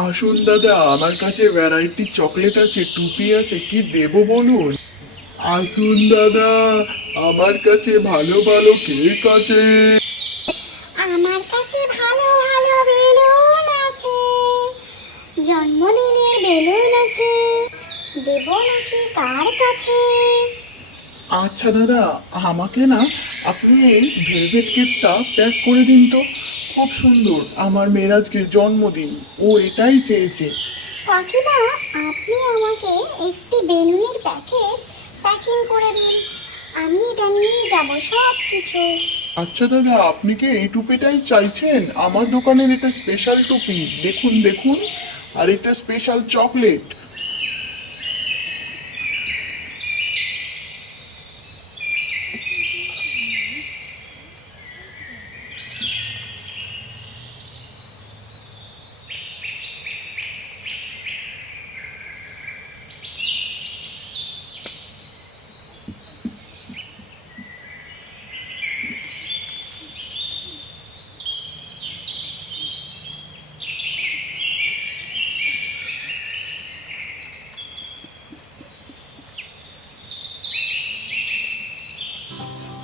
আসুন দাদা, আমার কাছে ভ্যারাইটি চকলেট আছে, টুপি আছে, কি দেবো বলুন? আসুন দাদা, আমার কাছে ভালো ভালো কেক আছে। আমার কাছে ভালো ভালো বেলুন আছে, জন্মদিনের বেলুন আছে, দেব নাকি কার কাছে? আচ্ছা দাদা, আমাকে না আপনি এই ভেলভেট কেকটা প্যাক করে দিন তো। খুব সুন্দর, আমার মেয়ের আজকে জন্মদিন, ও এটাই চেয়েছে। কাকিমা, আপনি আমাকে একটি বেলুনের প্যাকেট প্যাকিং করে দিন, আমি এটা নিয়ে যাব সব কিছু। আচ্ছা দাদা, আপনি কি এই টুপিটাই চাইছেন? আমার দোকানের এটা স্পেশাল টুপি, দেখুন দেখুন। আর এটা স্পেশাল চকলেট।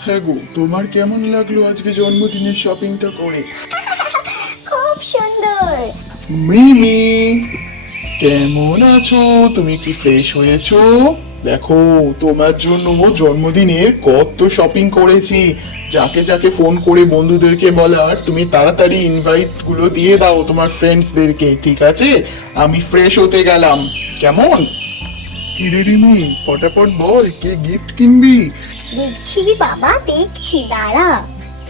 হ্যাঁ গো, তোমার কেমন লাগলো আজকে জন্মদিনের শপিংটা করে? খুব সুন্দর। মিমি, কেমন আছো? তুমি কি ফ্রেশ হয়েছো? দেখো, তোমার জন্য জন্মদিনের কত শপিং করেছি। যাকে যাকে ফোন করে বন্ধুদেরকে বলার, তুমি তাড়াতাড়ি ইনভাইট গুলো দিয়ে দাও তোমার ফ্রেন্ডসদেরকে, ঠিক আছে? আমি ফ্রেশ হতে গেলাম। কেমন? কিরে রিমি, পটাপট বল, কে গিফট কিনবি? দেখছি বাবা, দেখছি, দাঁড়া।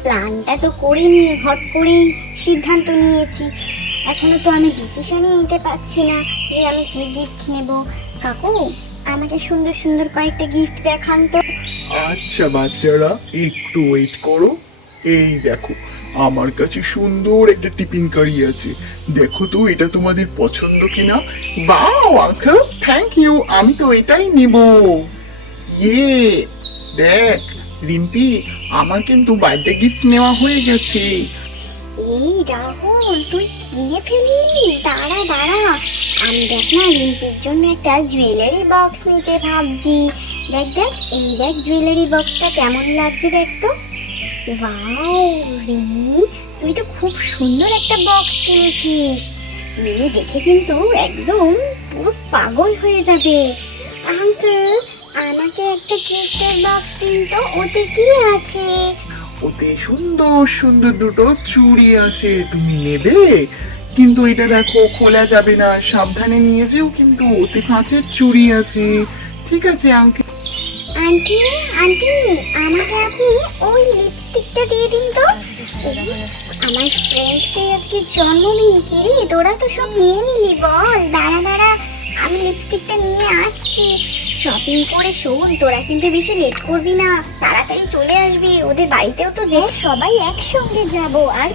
প্ল্যানটা তো করিনি, হট করেই সিদ্ধান্ত নিয়েছি। এখনো তো আমি ডিসিশনই নিতে পারছি না যে আমি কি গিফট নেব। কাকু, আমাকে সুন্দর সুন্দর কয়েকটা গিফট দেখান তো। আচ্ছা বাচ্চারা, একটু ওয়েট করো। এই দেখো, আমার কাছে সুন্দর একটা টিফিন কারি আছে। দেখো তো এটা তোমাদের পছন্দ কিনা। বাও আঙ্কেল, থ্যাংক ইউ, আমি তো এটাই নিব। ইয়ে, দেখ রিম্পি, আমার কিন্তু বার্থডে গিফট নেওয়া হয়ে গেছে। এই রাহুল, তুই কিনে ফেললি? দাঁড়া দাঁড়া, আমি দেখ না রিম্পির জন্য একটা জুয়েলারি বক্স নিতে ভাবছি। দেখ দেখ, এই দেখ জুয়েলারি বক্সটা কেমন লাগছে দেখ তো। ওয়াও রিমি, তুই তো খুব সুন্দর একটা বক্স কিনেছিস। মিমি দেখে কিন্তু একদম পুরো পাগল হয়ে যাবে। আঙ্কেল, আমাকে একটা গিফটের বক্স দিন তো, ওতে কি আছে? ওতে সুন্দর সুন্দর দুটো চুড়ি আছে, তুমি নেবে? কিন্তু এটা দেখো, খোলা যাবে না, সাবধানে নিয়ে যেও, কিন্তু ওতে কাঁচের চুড়ি আছে। ঠিক আছে আঙ্কেল। আন্টি, আন্টি, আমাকে আপনি ওই লিপস্টিকটা দিয়ে দিন তো। আমার ফ্রেন্ডসের আজকে জন্মদিন, কি রে তোরা তো সব নিয়ে নিলি, বল। দাঁড়া দাঁড়া, আমি লিপস্টিকটা নিয়ে আসছি। শপিং করে শোন, তোরা কিন্তু বেশি লেট করবি না, তাড়াতাড়ি চলে আসবি। ওদের বাড়িতেও তো যে সবাই একসঙ্গে যাব। আর